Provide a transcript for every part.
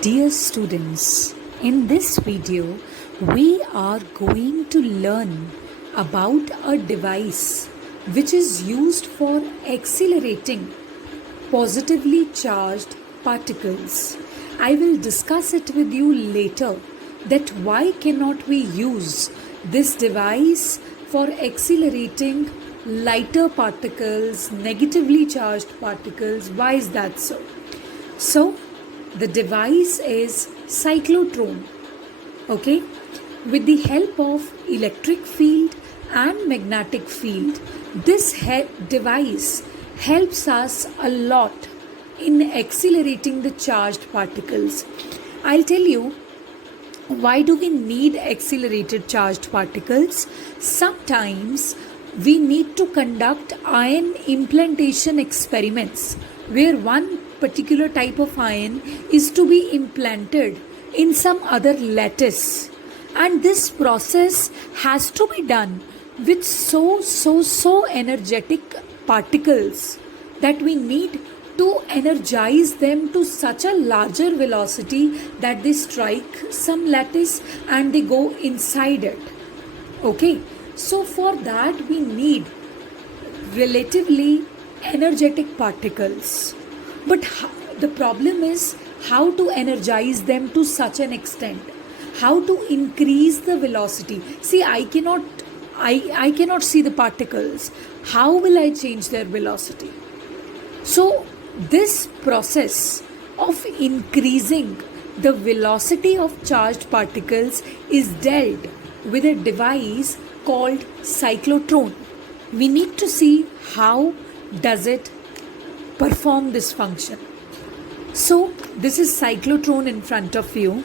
Dear students, in this video, we are going to learn about a device which is used for accelerating positively charged particles. I will discuss it with you later that why cannot we use this device for accelerating lighter particles, negatively charged particles. Why is that so? So, the device is cyclotron. Okay, with the help of electric field and magnetic field, this device helps us a lot in accelerating the charged particles. I'll tell you why do we need accelerated charged particles. Sometimes we need to conduct ion implantation experiments where one particular type of ion is to be implanted in some other lattice, and this process has to be done with so energetic particles that we need to energize them to such a larger velocity that they strike some lattice and they go inside it. Okay, so for that we need relatively energetic particles. But the problem is how to energize them to such an extent, how to increase the velocity. See, I cannot see the particles. How will I change their velocity? So this process of increasing the velocity of charged particles is dealt with a device called cyclotron. We need to see how does it perform this function. So this is cyclotron in front of you.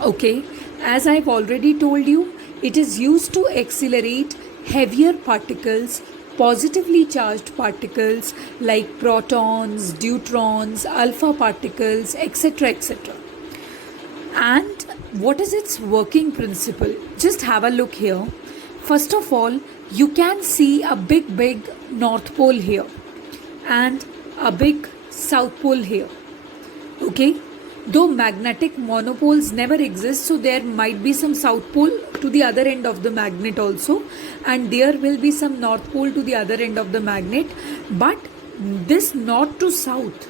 Okay, as I've already told you, it is used to accelerate heavier particles, positively charged particles like protons, deuterons, alpha particles, etc. etc. And what is its working principle? Just have a look here. First of all, you can see a big North Pole here and a big South Pole here. Okay, though magnetic monopoles never exist, so there might be some South Pole to the other end of the magnet also, and there will be some North Pole to the other end of the magnet. But this north to south,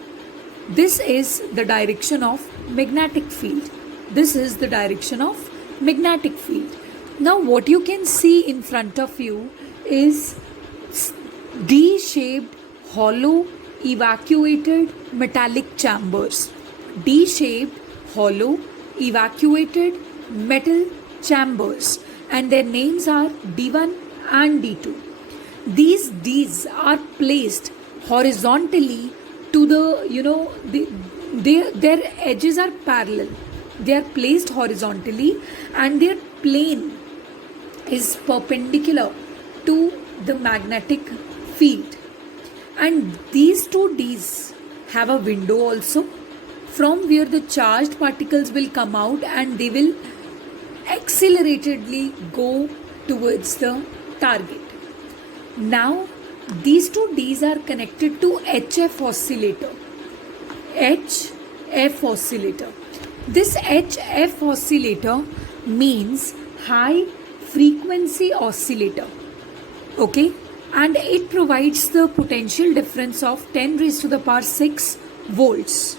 this is the direction of magnetic field. This is the direction of magnetic field. Now what you can see in front of you is D-shaped hollow evacuated metallic chambers. D-shaped hollow evacuated metal chambers, and their names are D1 and D2. These Ds are placed horizontally to their edges are parallel. They are placed horizontally and their plane is perpendicular to the magnetic field. And these two Ds have a window also from where the charged particles will come out and they will acceleratedly go towards the target. Now these two Ds are connected to HF oscillator. HF oscillator. This HF oscillator means high frequency oscillator. Okay, and it provides the potential difference of 10 raised to the power 6 volts,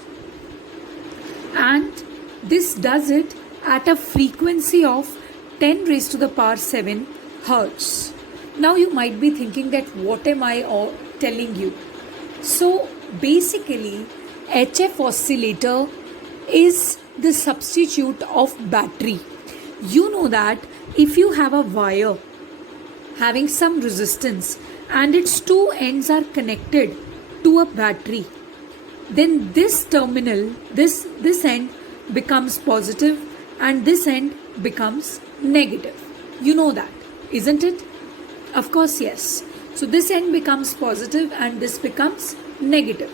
and this does it at a frequency of 10 raised to the power 7 hertz. Now you might be thinking that what am I telling you? So basically HF oscillator is the substitute of battery. You know that if you have a wire having some resistance and its two ends are connected to a battery, then this terminal, this end becomes positive and this end becomes negative. You know that, isn't it? Of course, yes. So this end becomes positive and this becomes negative.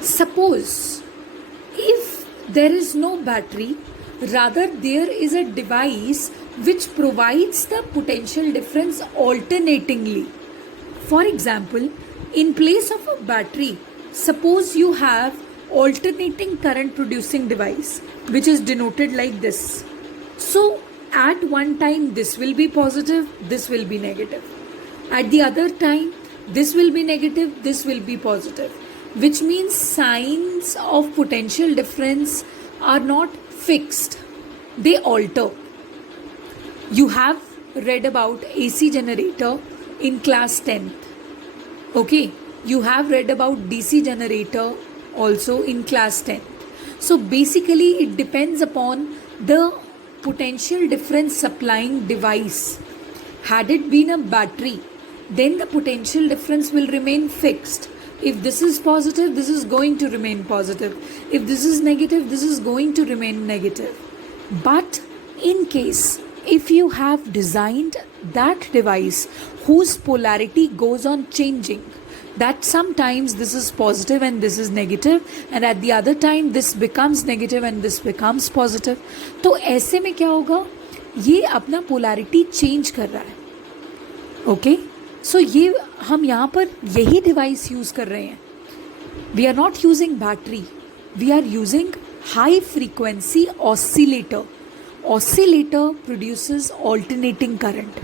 Suppose if there is no battery, rather there is a device which provides the potential difference alternatingly. For example, in place of a battery, suppose you have alternating current producing device, which is denoted like this. So at one time this will be positive, this will be negative. At the other time this will be negative, this will be positive, which means signs of potential difference are not fixed, they alter. You have read about AC generator in class 10th. Okay, you have read about DC generator also in class 10th. So basically it depends upon the potential difference supplying device. Had it been a battery, then the potential difference will remain fixed. If this is positive, this is going to remain positive. If this is negative, this is going to remain negative. But in case if you have designed that device whose polarity goes on changing, that sometimes this is positive and this is negative, and at the other time this becomes negative and this becomes positive, तो ऐसे में क्या होगा, ये अपना polarity change कर रहा है. ओके, सो ये हम यहाँ पर यही डिवाइस यूज़ कर रहे हैं. We are not using battery, we are using high frequency oscillator. Oscillator produces alternating current.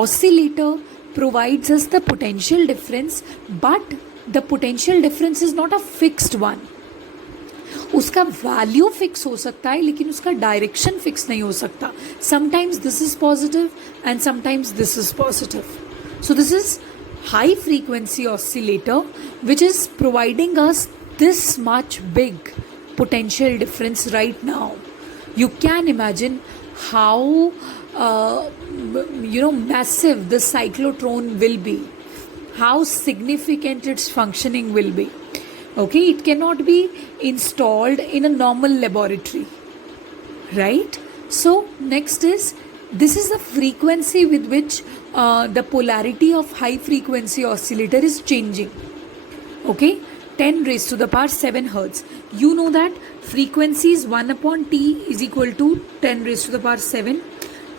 Oscillator provides us the potential difference, but the potential difference is not a fixed one. उसका value fix हो सकता है लेकिन उसका direction fix नहीं हो सकता. Sometimes this is positive and sometimes this is positive. So this is high frequency oscillator which is providing us this much big potential difference right now. You can imagine how massive the cyclotron will be, how significant its functioning will be. Okay, it cannot be installed in a normal laboratory, right? So next is, this is the frequency with which the polarity of high frequency oscillator is changing. Okay, 10 raised to the power 7 hertz. You know that frequency is 1 upon t is equal to 10 raised to the power 7.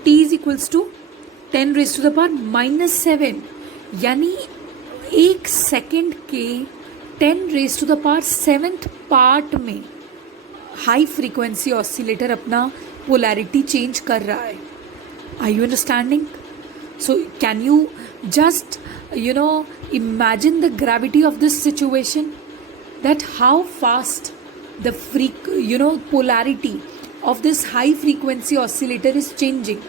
T is equals to 10 raised to the power minus 7. यानी 1 second के 10 raised to the power 7th part में high frequency oscillator अपना polarity change कर रहा है. Are you understanding? So can you just imagine the gravity of this situation, that how fast the polarity of this high frequency oscillator is changing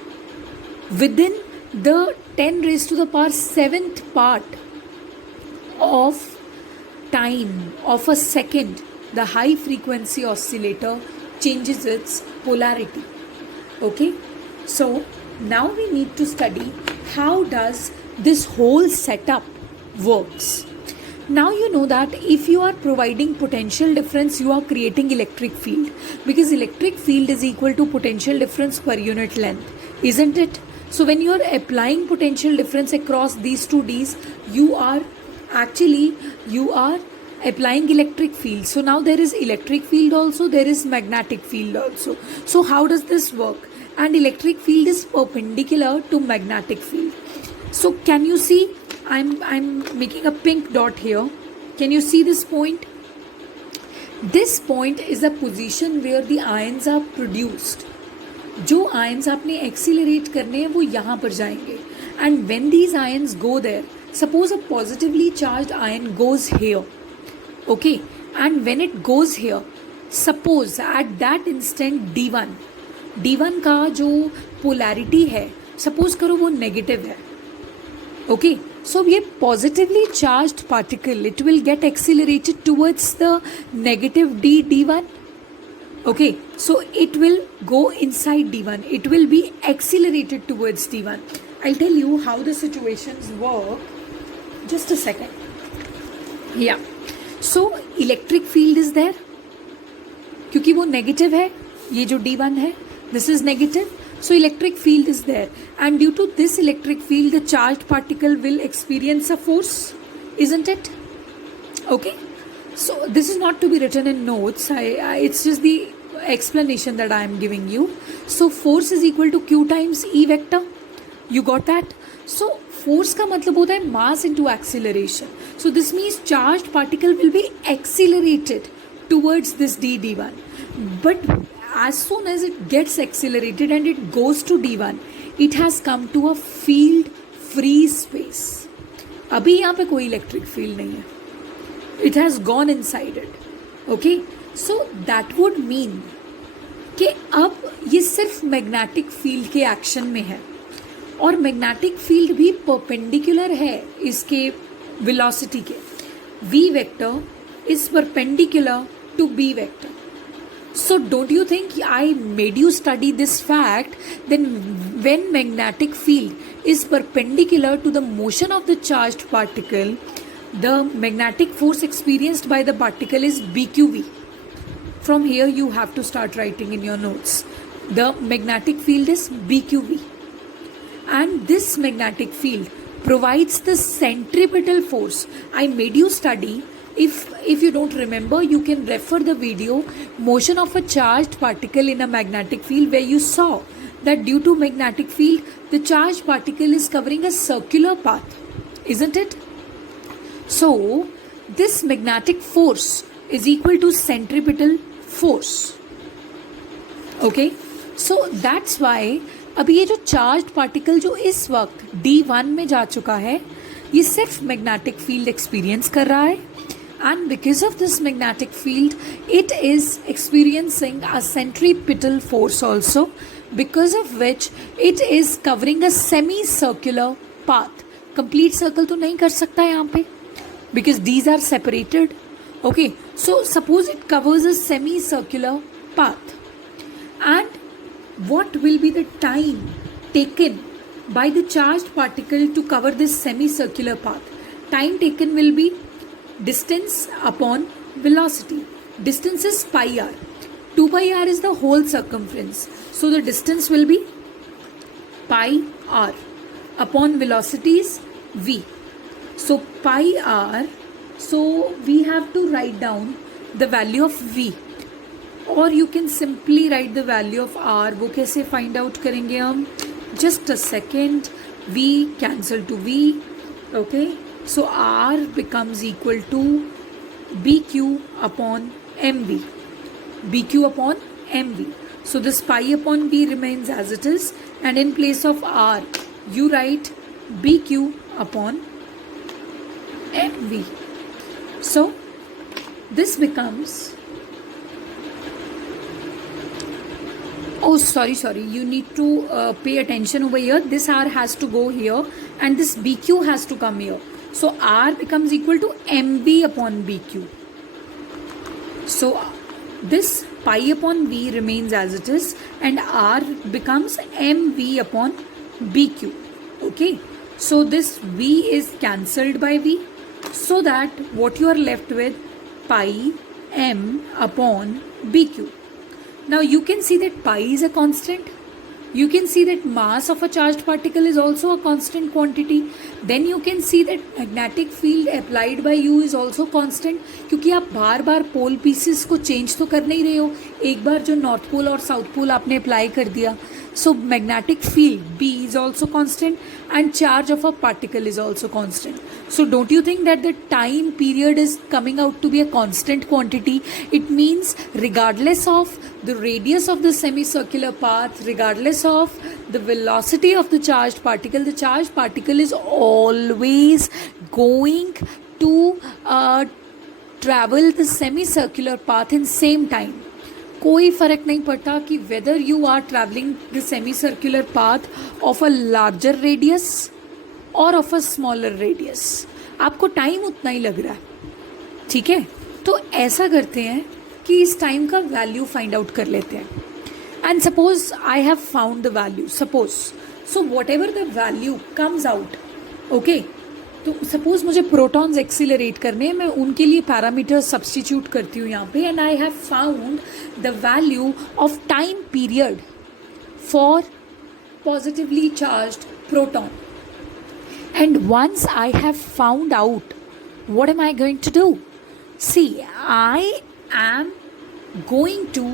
within the 10 raised to the power 7th part of time of a second. The high frequency oscillator changes its polarity. Okay, so now we need to study how does this whole setup works. Now you know that if you are providing potential difference, you are creating electric field, because electric field is equal to potential difference per unit length, isn't it? So when you are applying potential difference across these two D's, you are applying electric field. So now there is electric field also, there is magnetic field also. So how does this work? And electric field is perpendicular to magnetic field. So can you see, I'm making a pink dot here. Can you see this point? This point is the position where the ions are produced. जो ions आपने accelerate करने हैं वो यहाँ पर जाएंगे. And when these ions go there, suppose a positively charged ion goes here. Okay, and when it goes here, suppose at that instant D1 का जो polarity है, suppose करो वो negative है. Okay, so ये positively charged particle, it will get accelerated towards the negative D1. Okay, so it will go inside D1, it will be accelerated towards D1. I'll tell you how the situations work. Just a second. Yeah, so electric field is there, क्योंकि वो negative है, ये जो D1 है, this is negative. So electric field is there, and due to this electric field the charged particle will experience a force, isn't it? Okay, so this is not to be written in notes, it's just the explanation that I am giving you. So force is equal to Q times E vector. You got that? So force का मतलब होता है mass into acceleration. So this means charged particle will be accelerated towards this d1. But as soon as it gets accelerated and it goes to d1, it has come to a field free space. अभी यहाँ पे कोई electric field नहीं है. It has gone inside it. Okay, so that would mean कि अब ये सिर्फ मैग्नेटिक फील्ड के एक्शन में है, और मैग्नेटिक फील्ड भी परपेंडिकुलर है इसके वेलोसिटी के. v vector is perpendicular to b vector. So don't you think I made you study this fact? Then when magnetic field is perpendicular to the motion of the charged particle, the magnetic force experienced by the particle is BQV. From here you have to start writing in your notes. The magnetic field is BQV. And this magnetic field provides the centripetal force. I made you study. If you don't remember, you can refer the video motion of a charged particle in a magnetic field, where you saw that due to magnetic field the charged particle is covering a circular path, isn't it? So this magnetic force is equal to centripetal force. Okay, so that's why अभी ये जो charged particle जो इस वक्त d1 में जा चुका है, ये सिर्फ मैग्नेटिक फील्ड एक्सपीरियंस कर रहा है. And because of this magnetic field, it is experiencing a centripetal force also, because of which it is covering a semicircular path. Complete circle तो नहीं कर सकता यहाँ पे, because these are separated. Okay, so suppose it covers a semicircular path, and what will be the time taken by the charged particle to cover this semicircular path? Time taken will be distance upon velocity. Distance is pi r. 2 pi r is the whole circumference. So the distance will be pi r upon velocity is v. So pi r. So we have to write down the value of v. Or you can simply write the value of r. वो कैसे find out करेंगे हम? Just a second. V cancel to v. Okay. So r becomes equal to bq upon mv. bq upon mv. So this pi upon v remains as it is, and in place of r you write bq upon mv. So this becomes, oh sorry, you need to pay attention over here. This r has to go here and this bq has to come here. So r becomes equal to mv upon bq. So this pi upon v remains as it is, and r becomes mv upon bq. Okay, so this v is cancelled by v, so that what you are left with, pi m upon bq. Now you can see that pi is a constant. You can see that mass of a charged particle is also a constant quantity. Then you can see that magnetic field applied by you is also constant, क्योंकि आप बार बार पोल pieces को change तो कर नहीं रहे हो. एक बार जो नॉर्थ पोल और साउथ पोल आपने अप्लाई कर दिया, so magnetic field B is also constant and charge of a particle is also constant. So don't you think that the time period is coming out to be a constant quantity? It means regardless of the radius of the semicircular path, regardless of the velocity of the charged particle is always going to travel the semicircular path in same time. कोई फर्क नहीं पड़ता कि whether you are traveling the semicircular path of a larger radius or of a smaller radius, आपको time उतना ही लग रहा है. ठीक है, तो ऐसा करते हैं कि इस टाइम का वैल्यू फाइंड आउट कर लेते हैं. And suppose I have found the value, suppose, so what ever the value comes out. Okay, तो सपोज मुझे प्रोटॉन्स एक्सीलरेट करने हैं, मैं उनके लिए पैरामीटर सब्सटीट्यूट करती हूँ यहाँ पे, and I have found the value of time period for positively charged proton. And once I have found out, what am I going to do? See, I am going to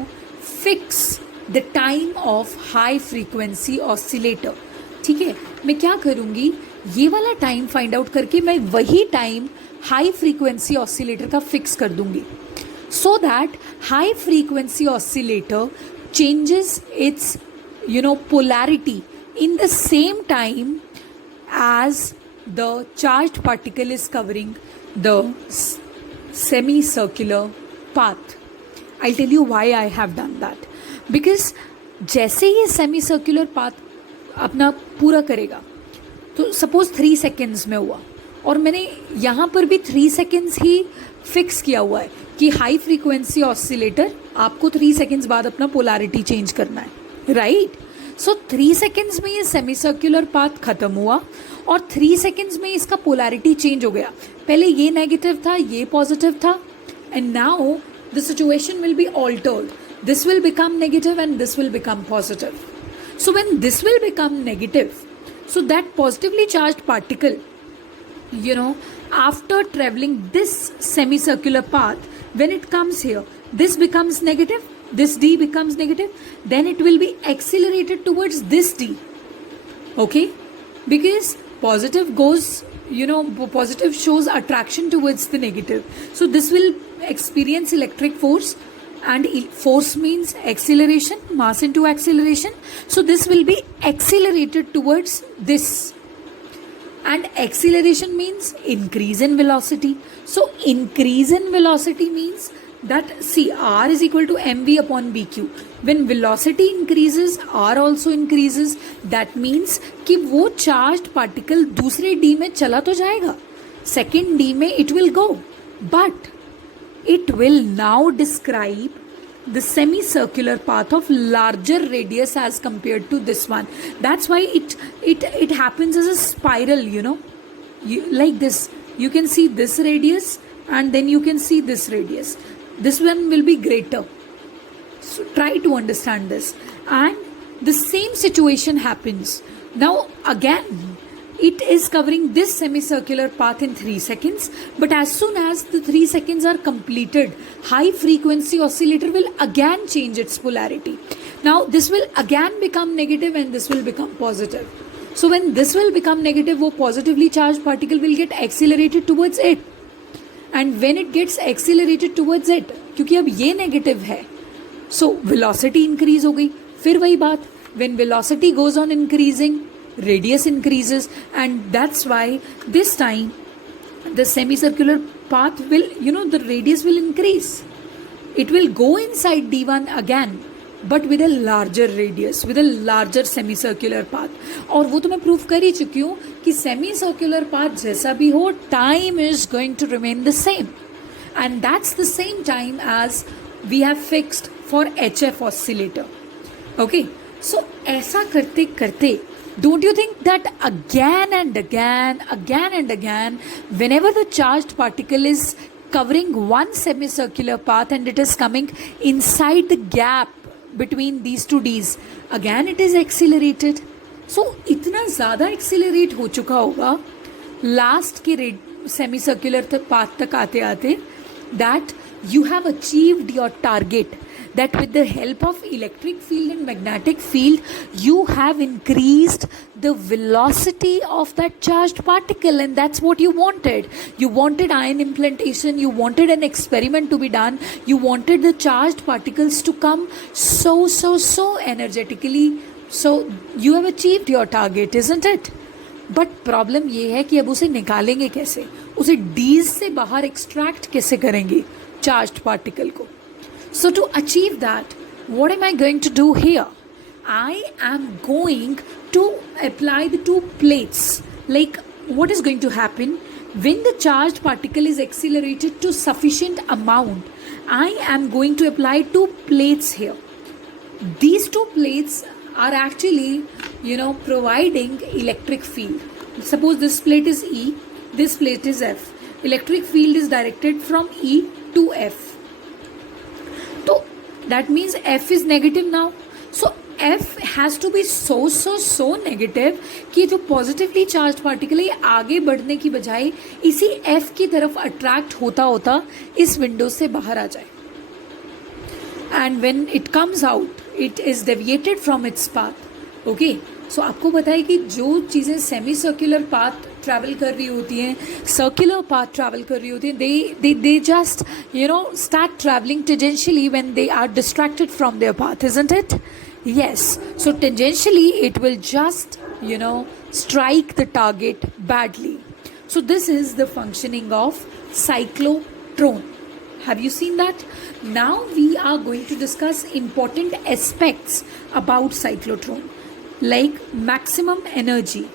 fix the time of high frequency oscillator. ठीक है, मैं क्या करूँगी, ये वाला time find out करके मैं वही टाइम हाई फ्रीक्वेंसी ऑसिलेटर का फिक्स कर दूंगी. so that high frequency oscillator changes its polarity in the same time as the charged particle is covering the semicircular path. I'll tell you why I have done that. Because जैसे ये semicircular path अपना पूरा करेगा, तो suppose 3 seconds में हुआ, और मैंने यहाँ पर भी 3 सेकेंड्स ही फिक्स किया हुआ है कि हाई फ्रीक्वेंसी ऑसिलेटर आपको 3 सेकेंड्स बाद अपना पोलैरिटी चेंज करना है, राइट? सो 3 सेकेंड्स में ये सेमी सर्कुलर पाथ खत्म हुआ और 3 सेकेंड्स में इसका पोलैरिटी चेंज हो गया. पहले ये नेगेटिव था, ये पॉजिटिव था, and now the situation will be altered. This will become negative and this will become positive. So when this will become negative, so that positively charged particle, after traveling this semicircular path, when it comes here, this becomes negative, this d becomes negative, then it will be accelerated towards this d. Okay, because positive goes, positive shows attraction towards the negative, so this will experience electric force, and force means acceleration, mass into acceleration, so this will be accelerated towards this, and acceleration means increase in velocity. So increase in velocity means that, see, r is equal to mv upon bq. When velocity increases, r also increases. That means कि वो charged particle दूसरे d में चला तो जाएगा, second d में it will go, but it will now describe the semicircular path of larger radius as compared to this one. That's why it happens as a spiral, like this. You can see this radius and then you can see this radius. This one will be greater. So try to understand this. And the same situation happens. Now again, it is covering this semicircular path in 3 seconds, but as soon as the 3 seconds are completed, high frequency oscillator will again change its polarity. Now this will again become negative and this will become positive. So when this will become negative, वो positively charged particle will get accelerated towards it, and when it gets accelerated towards it, क्योंकि अब ये negative है, so velocity increase हो गई. फिर वही बात, when velocity goes on increasing, radius increases, and that's why this time the semicircular path will, the radius will increase. It will go inside d1 again, but with a larger radius, with a larger semicircular path. और वो तो मैं prove कर ही चुकी हूँ कि semicircular path जैसा भी हो, time is going to remain the same, and that's the same time as we have fixed for HF oscillator. Okay, so ऐसा करते करते, don't you think that again and again, whenever the charged particle is covering one semicircular path and it is coming inside the gap between these two D's, again it is accelerated. So इतना ज़्यादा accelerate हो चुका होगा last के semicircular path तक आते आते, that you have achieved your target, that with the help of electric field and magnetic field, you have increased the velocity of that charged particle, and that's what you wanted. You wanted ion implantation, you wanted an experiment to be done, you wanted the charged particles to come so energetically. So you have achieved your target, isn't it? But problem ये है कि अब उसे निकालेंगे कैसे, उसे डीज से बाहर एक्सट्रैक्ट कैसे करेंगे चार्ज्ड पार्टिकल को. So to achieve that, what am I going to do here? I am going to apply the two plates. Like, what is going to happen when the charged particle is accelerated to sufficient amount? I am going to apply two plates here. These two plates are actually, providing electric field. Suppose this plate is E, this plate is F. Electric field is directed from E to F. So that means F is negative now. So F has to be so negative कि जो positively charged particle है आगे बढ़ने की बजाय इसी F की तरफ attract होता इस window से बाहर आ जाए. And when it comes out, it is deviated from its path. Okay, सो आपको पता है कि जो चीज़ें सेमी सर्कुलर पाथ ट्रैवल कर रही होती हैं, सर्कुलर पाथ ट्रैवल कर रही होती हैं, they just start traveling tangentially when they are distracted from their path, isn't it? Yes. So tangentially it will just strike the target badly. So this is the functioning of cyclotron. Have you seen that? Now we are going to discuss important aspects about cyclotron, like maximum energy.